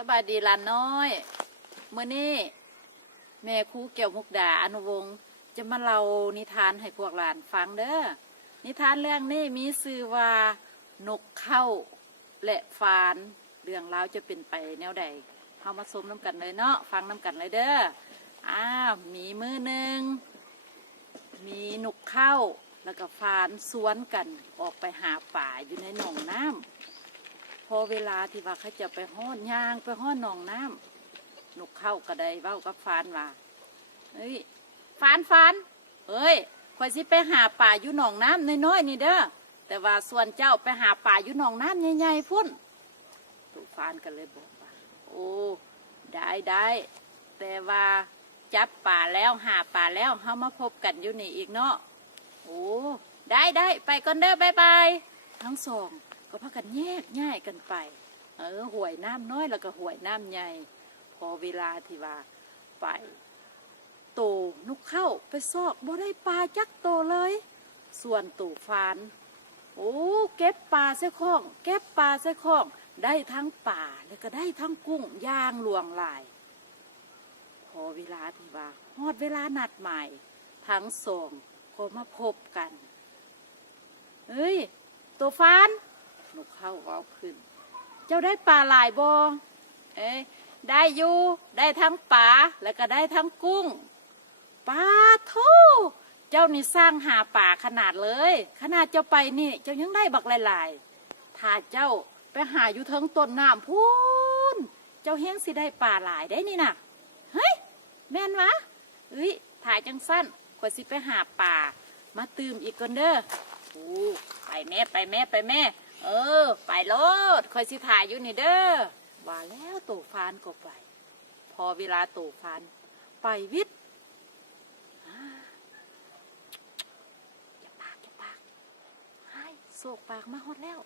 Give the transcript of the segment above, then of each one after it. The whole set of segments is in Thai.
สบายดีหลานน้อยเมื่อนี้แม่ครูเกี่ยวมุกดาอนุวงศ์จะมาเล่านิทานให้พวกหลานฟังเด้อนิทานเรื่องนี้มีชื่อว่านกเข้าและฟานเรื่องราวจะเป็นไปแนวใดเอามาชมน้ำกันเลยเนาะฟังน้ำกันเลยเด้อมีมือหนึ่งมีนกเข้าแล้วก็ฟานสวนกันออกไปหาป่าอยู่ในหนองน้ำพอเวลาที่ว่าเขาจะไปห้อนยางไปห้อนหนองน้ำนกเข้าก็ได้เว้ากับฟานว่าเฮ้ยฟานเฮ้ยข่อยสิไปหาป่าอยู่หนองน้ำน้อยๆนี่เด้อแต่ว่าส่วนเจ้าไปหาป่าอยู่หนองน้ำใหญ่ๆพุ่นตูฟานก็เลยบอกว่าโอ้ได้แต่ว่าจับป่าแล้วหาป่าแล้วเฮามาพบกันอยู่นี่อีกเนาะโอ้ได้ไปก่อนเด้อบ๊ายบายทั้งสองก็พากันแยกย้ายกันไปห่วยน้ำน้อยแล้วก็ห่วยน้ำใหญ่พอเวลาที่ว่าไปโตนกเข้าไปซอกบ่ได้ปลาจักโตเลยส่วนตู่ฟานโอ้เก็บปลาใส่ข้องเก็บปลาใส่ข้องได้ทั้งป่าแล้วก็ได้ทั้งกุ้งย่างลวงลายพอเวลาที่ว่าฮอดเวลานัดหมายทั้งสองก็มาพบกันเฮ้ยตัวฟานนกเข้าเอาขึ้นเจ้าได้ปลาหลายบ่ได้อยู่ได้ทั้งปลาแล้วก็ได้ทั้งกุ้งปลาโธ่เจ้านี่สร้างหาป่าขนาดเลยขนาดเจ้าไปนี่เจ้ายังได้บักหลายๆถ้าเจ้าไปหาอยู่เทิงต้นน้ำพูนเจ้าเฮงสิได้ปลาหลายได้นี่น่ะเฮ้ยแม่นวะถ่ายจังสั้นกว่าสิไปหาป่ามาตื่มอีกก่อนเด้อไปแม่ไปแม่ไปโลดคอยสิถ่ายอยู่นี่เด้อว่าแล้วตู่ฟานก็ไปพอเวลาตู่ฟานไปวิทย์อย่าปากให้โศกปากมาฮอดแล้ว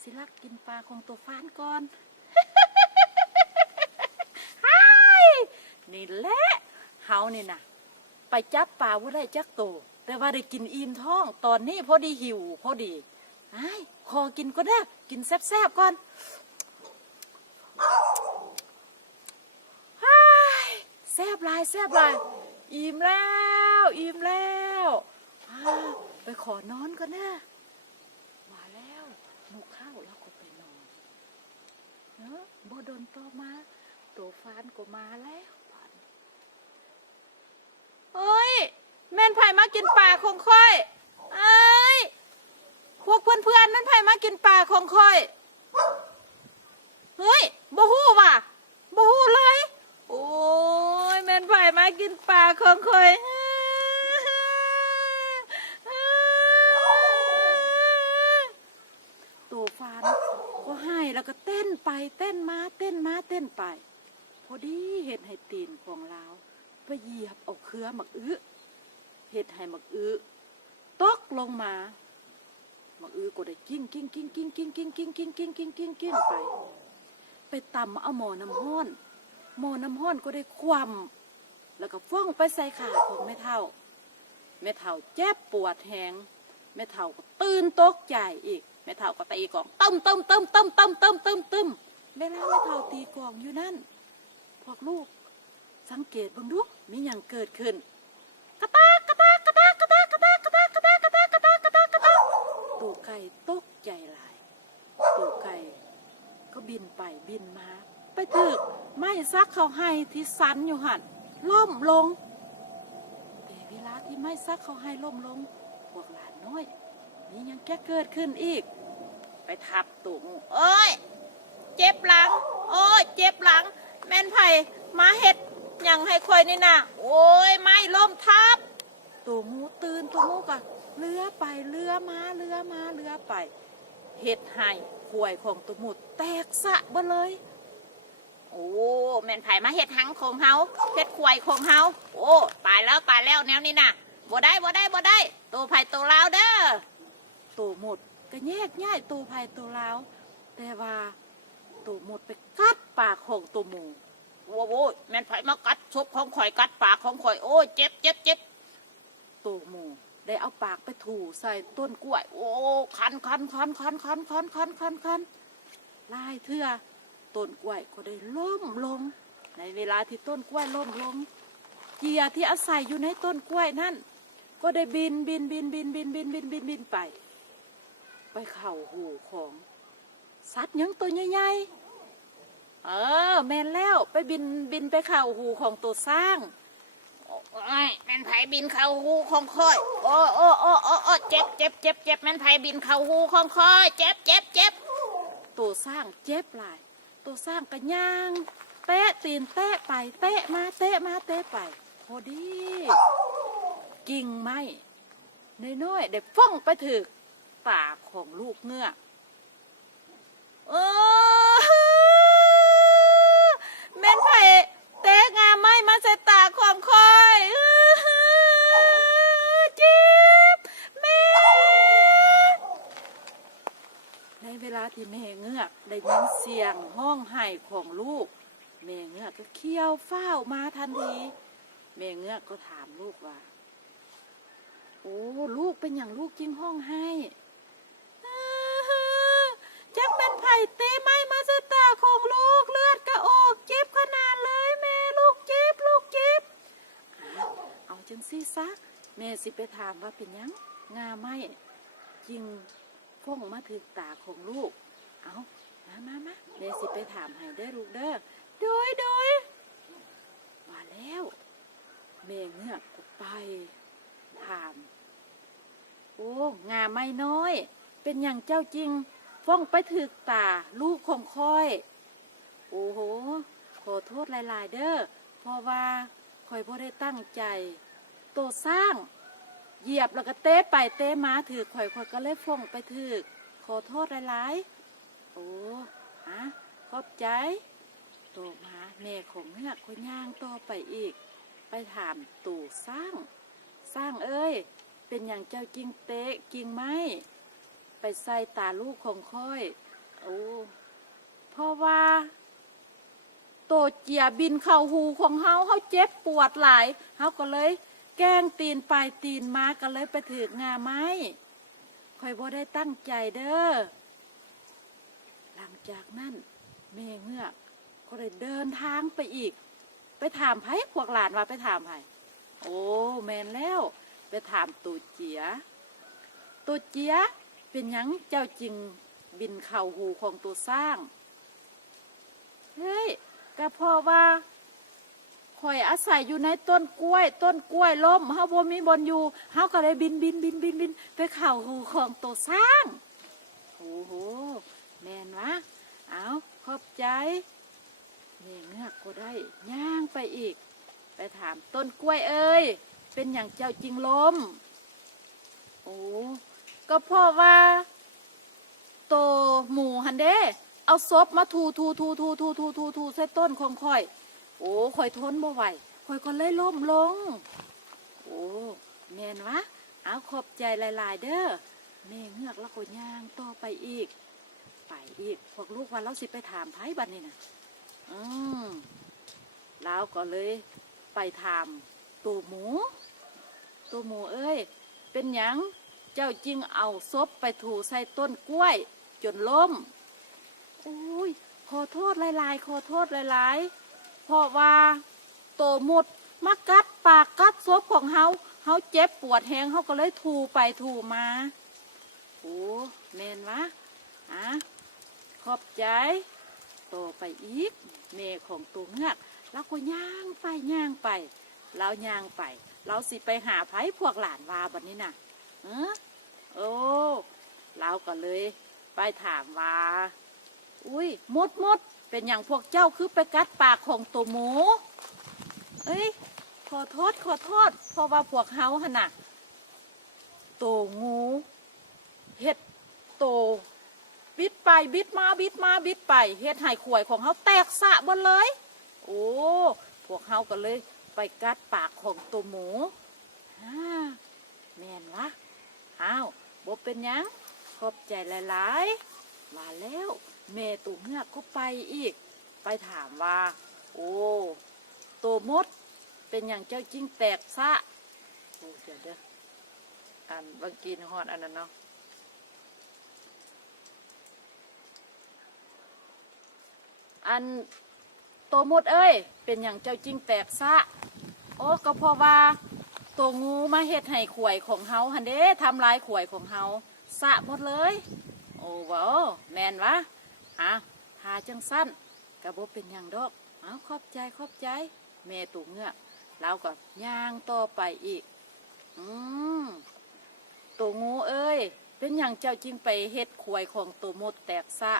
สิลักกินปลาของตู่ฟานก่อน นี่แหละเฮานี่นะไปจับปลาว่าได้จักโตแต่ว่าได้กินอิ่มท้องตอนนี้พอดีหิวพอดีขอกินก็ได้กินแซ่บๆก่อนแซ่บหลายอิ่มแล้วไปขอนอนก่อนนะมาแล้วนกเข้าแล้วก็ไปนอนบ่โดนต่อมาตัวฟานก็มาแล้วเฮ้ยแม่นไผ่มากินปลาของค่อยพวกเพื่อนนั่นไผ่มากินปลาของค่อยเฮ้ยบ่ฮู้ว่ะบ่ฮู้เลยโอ้ยแม่นไผ่มากินปลาของค่อยตัวฟานก็ให้แล้วก็เต้นไปเต้นมาไปพอดีเห็นให้ตีนของเราไปเหยียบเอาเครือหมักเห็ดให้หมักตกลงมาหมักก็ได้กิ้งไปตำเอาหม้อน้ำห้อนก็ได้คว่ำแล้วก็ฟ้องไปใส่ขาของแม่เฒ่าเจ็บปวดแหงแม่เฒ่าก็ตื่นตกใจอีกแม่เฒ่าก็ตีกลองตึมเวลาแม่เฒ่าตีกลองอยู่นั่นพวกลูกสังเกตบ้างดูมีอย่างเกิดขึ้นกระตากตู่ไก่ตกใจหลายตู่ไก่ก็บินไปบินมาไปถึกไม้ซักเขาให้ที่สันอยู่หันล่มลงแต่เวลาที่ไม้ซักเขาให้ล่มลงพวกหลานน้อยมีอย่างแกเกิดขึ้นอีกไปทับตู่งูเจ็บหลังแม่นไผ่มาเห็ดยังให้คอยนี่นะไม่ล้มทับตัวงูตื่นตัวงูก็เลื้อไปเลื้อมาเห็ดให้ขวยของตัวงูแตกสะบ่เลยแม่นไผ่มาเห็ดหังของเฮาเห็ดขวยของเฮาตายแล้วแนวนี้นะบ่ได้ตัวไผ่ตัวลาวเด้อตัวหมดก็แยกง่ายตัวไผ่ตัวลาวแต่ว่าตัวหมดไปกัดปากของตัวหมูแม่นไผ่มากัดชบของข่อยกัดปากของข่อยเจ็บตัวหมูได้เอาปากไปถูใส่ต้นกล้วยคันลายเถื่อต ต้นกล้วยก็ได้ล้มลงในเวลาที่ต้นกล้วยล้มลงเหยี่ยที่อาศัยอยู่ในต้นกล้วยนั่นก็ได้บินไปเข้าหูของสัตว์ยังตัวใหญ่ๆแม่นแล้วไปบินไปเข้าหูของตัวสร้างโอ้ยแม่นไผบินเข้าหูของค่อยโอ้เจ็บแม่นไผบินเข้าหูของค่อยเจ็บตัวสร้างเจ็บหลายตัวสร้างก็ย่างเตะตีนเตะไปเตะมาเตะไปพอดีกิ่งไม้น้อยๆได้ฟ้องไปถึงปากของลูกเงือกแม่นไผเตะงาไม้มาใส่ตาของคอยเจ็บแม่ในเวลาที่แม่เงือกได้ยินเสียงห้องไห้ของลูกแม่เงือกก็เคี้ยวฟ้าวมาทันทีแม่เงือกก็ถามลูกว่าโอ้ลูกเป็นอย่างลูกจริงห้องไห้จักเป็นไผ่เตะไม้มาใส่ตาของลูกเลือดกระออกเจ็บขนาดเลยแม่ลูกเจ็บเอาจังซี่ซะแม่สิไปถามว่าเป็นยังงาไม้จริงฟ้องมาถึงตาของลูกเอามาแม่สิไปถามให้ได้ลูกเด้อโดยว่าแล้วแม่เงือกก็ไปถามโอ้งาไม้น้อยเป็นอย่างเจ้าจริงฟ้องไปถึกตาลูกของค่อยโอ้โหขอโทษหลายๆเด้อเพราะว่าค่อยบ่ได้ตั้งใจโตสร้างเหยียบแล้วก็เตะไปเตะมาถือข่อยก็เลยฟ้องไปถึกขอโทษหลายๆโอ้ขอบใจโตมาแม่ของเงือกก็ย่างต่อไปอีกไปถามตู่สร้างเอ้ยเป็นอย่างเจ้าจริงเตะจริงไหมไปใส่ตาลูกของค่อยโอ้เพราะว่าโตเจียบินเข้าหูของเฮาเจ็บปวดหลายเฮาก็เลยแกล้งตีนไปตีนมาก็เลยไปถืองาไม้ค่อยบ่ได้ตั้งใจเด้อหลังจากนั้นแม่เงือกก็เลยเดินทางไปอีกไปถามไผพวกหลานว่าไปถามไผโอ้แม่นแล้วไปถามตู่เจียเป็นหยังเจ้าจริงบินเข่าหูของตัวสร้างเฮ้ยก็เพราะว่าข่อยอาศัยอยู่ในต้นกล้วยล้มเฮาบ่มีบนอยู่เฮาก็เลยบินไปเข่าหูของตัวสร้างโอ้โหแม่นวะเอาขอบใจแม่เงือกก็ได้ย่างไปอีกไปถามต้นกล้วยเอ้ยเป็นอย่างเจ้าจริงล้มโอ้ก็เพราะว่าโตหมูหันเด้เอาซบมาถูใส่ต้นของข่อยโอ้ข่อยทนบ่ไหวข่อยก็เลยล้มลงโอ้แม่นวะเอาขอบใจหลายๆเด้อแม่เงือกแล้วก็ย่างต่อไปอีกพวกลูกว่าเราสิไปถามไผบัดนี้นะแล้วก็เลยไปถามตัวหมูเอ้ยเป็นหยังเจ้าจริงเอาซบไปถูใส่ต้นกล้วยจนล้มโอ้ยขอโทษหลายๆเพราะว่าโตหมดมากัดปากกัดซบของเฮาเจ็บปวดแหงเฮาก็เลยถูไปถูมาโอ้แม่นวะขอบใจโตไปอีกแม่ของตัวเงือกแล้วก็ย่างไปแล้วย่างไปเราสิไปหาไผพวกหลานว่าบัดนี้น่ะโอ้เราก็เลยไปถามว่าอุ้ยมดเป็นอย่างพวกเจ้าคือไปกัดปากของตัวหมูเอ้ยขอโทษเพราะว่าพวกเฮาหั่นน่ะตัวงูเฮ็ดโตบิดไปบิดมาไปเฮ็ดให้ข่วยของเฮาแตกสะหมดเลยโอ้พวกเฮาก็เลยไปกัดปากของตัวหมูแม่นวะบ่เป็นหยังขอบใจหลายๆว่าแล้วแม่ตัวเงือกก็ไปอีกไปถามว่าโอ้ตัวมดเป็นอย่างเจ้าจริงแตกซะโอ้เดี๋ยวบางกีนฮอดอันนั้นเนาะ อันโตมดเอ้ยเป็นอย่างเจ้าจริงแตกซะโอ้ก็เพราะว่าตัวงูมาเฮ็ดให้ข่วยของเฮาหันเด้ทำลายข่วยของเฮาสะหมดเลยโอ้ว้าวแมนวะอ่ะทาจังสั้นกระบบเป็นอย่างดอกเอาขอบใจขอบใจแม่ตัวเงือกเราก็ย่างต่อไปอีกตัวงูเอ้ยเป็นอย่างเจ้าจริงไปเฮ็ดข่วยของตัวมดแตกซะ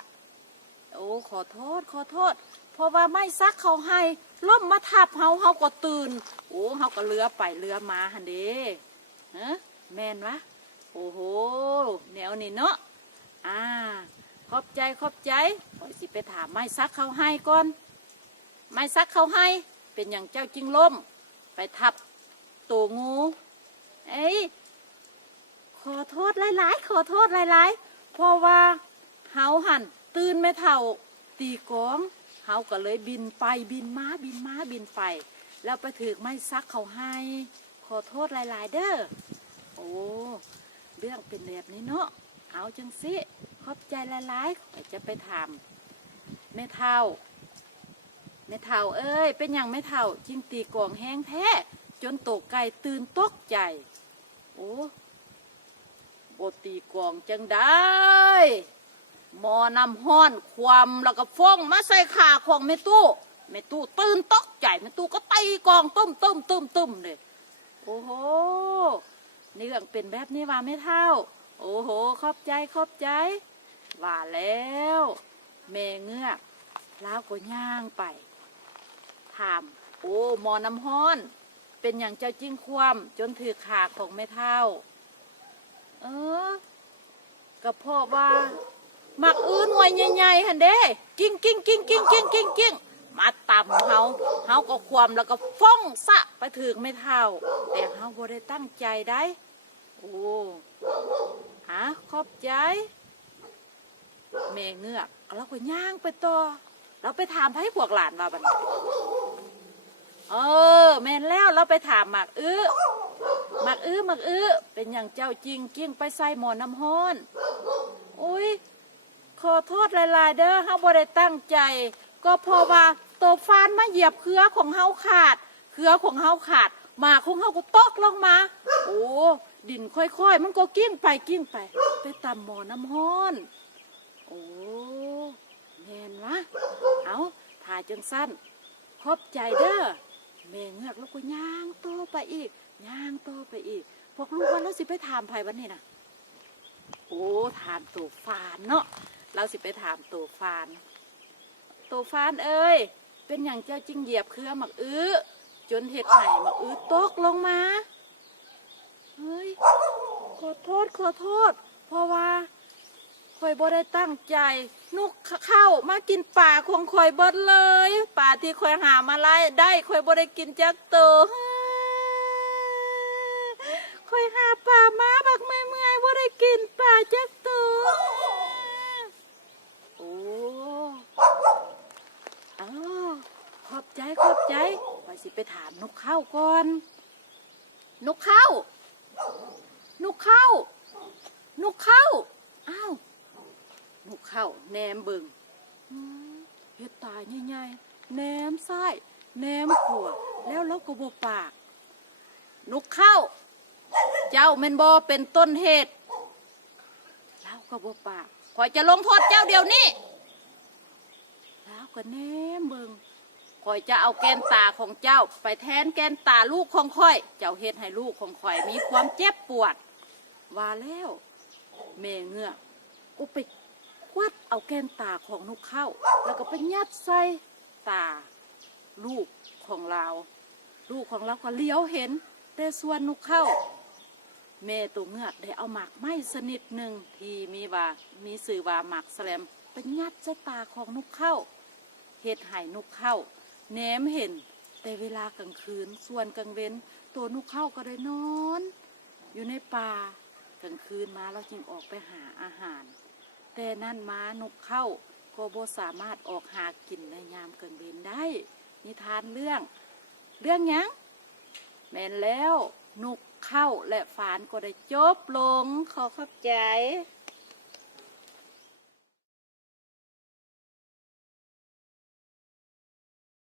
โอ้ขอโทษขอโทษเพราะว่าไม่ซักเขาให้ล่มมาทับเฮาก็ตื่นโอ้เฮาก็เรือไปเรือมาหันเด้ฮะแม่นวะโอ้โหแนวนี้เนาะขอบใจขอบใจขอสิไปถามไม่ซักเขาให้ก่อนไม่ซักเขาให้เป็นอย่างเจ้าจริงล่มไปทับตัวงูเอ้ยขอโทษหลายๆขอโทษหลายๆเพราะว่าเฮาหันตื่นไม่เท่าตีกองเฮาก็เลยบินไปบินมาบินมาบินไปแล้วไปถือไม้ซักเขาให้ขอโทษหลายๆเด้อโอ้เรื่องเป็นแบบนี้เนาะเอาจังสิขอบใจหลายๆจะไปถามแม่เท่าแม่เท่าเอ้ยเป็นอย่างแม่เท่าจริงตีกองแห้งแท้จนตกไก่ตื่นตกใจโอ้บตีกองจังได้หมอนำห้อนความแล้วก็ฟ้องมาใส่ขาของแม่ตู้ตื่นตกใจแม่ตู้ก็ตีกองตุ้มเลยโอ้โหนี่เรื่องเป็นแบบนี้ว่าแม่เท่าโอ้โหขอบใจว่าแล้วแม่เงือกแล้วก็ย่างไปถามโอ้หมอนำห้อนเป็นอย่างเจ้าจริงความจนถือขาของแม่เท่าก็เพราะว่าหมักอื้นหน่วยใหญ่ๆหันเด้กิ้งมาต่ำเฮาก็ความแล้วก็ฟ้องสะไปถึงไม่เท่าแต่เฮาบ่ได้ตั้งใจได้โอ้ขอบใจแม่เงือกแล้วก็ย่างไปต่อเราไปถามไผพวกหลานว่าบัดนี้แม่นแล้วเราไปถามหมักอื้อเป็นอย่างเจ้าจริงกิ้งไปใส่หมอน้ำฮ้อนโอ้ยขอโทษหลายๆเด้อเฮาบ่ได้ตั้งใจก็เพราะว่าตัวฟานมาเหยียบเครือของเฮาขาดหมาของเฮาก็ตกลงมาโอ้ดินค่อยๆมันก็กิ้งไปไปตำหมอน้ำฮ้อนโอ้แม่นวะเอาถ่ายจังสั้นขอบใจเด้อแม่เงือกแล้วก็ย่างโตไปอีกพวกลูกว่าเราสิไปถามไผวันนี้นะโอ้ถามตัวฟานเนาะเราสิไปถามตัวฟานเอ้ยเป็นอย่างเจ้าจิงเหยียบเครือหมักจนเห็ดไห่หมักตกลงมาเฮ้ยขอโทษเพราะว่าคอยบ่ได้ตั้งใจนกเข้ามากินป่าของคอยเบิดเลยป่าที่คอยหามาได้คอยบ่ได้กินจักตัวคอยหาป่ามาบักเมื่อยบ่ได้กินป่าจักตัวโอ้ขอบใจไปสิไปถามนกเข้าก่อนนกเข้าอ้าวนกเข้าแนมเบิ่งเฮ็ดตาใหญ่ๆแนมซ้ายแนมขวาแล้วเราก็บ่ปากนกเข้าเจ้าแม่นบ่เป็นต้นเหตุแล้วก็บ่ปากขอยจะลงโทษเจ้าเดี๋ยวนี้แล้วก็แนมเบิ่งขอยจะเอาแกนตาของเจ้าไปแทนแกนตาลูกของข่อยเจ้าเฮ็ดให้ลูกของข่อยมีความเจ็บปวดว่าแล้วแม่เงือกก็ไปควัดเอาแกนตาของนกเข้าแล้วก็ไปยัดใส่ตาลูกของเราก็เลี้ยวเห็นแต่ส่วนนกเข้าแม่ตัวเงือกได้เอาหมากไม้ชนิดหนึ่งที่มีสื่อว่าหมากแสลมไปยัดใส่ตาของนกเข้าเฮ็ดให้นกเข้าแนมเห็นแต่เวลากลางคืนส่วนกลางเว้นตัวนกเข้าก็ได้นอนอยู่ในป่ากลางคืนมาเราจึงออกไปหาอาหารแต่นั่นมานกเข้าก็บ่สามารถออกหากินในยามกลางเว้นได้นิทานเรื่องหยังแม่นแล้วนกเข้าและฝานก็ได้จบลงขอขอบใจ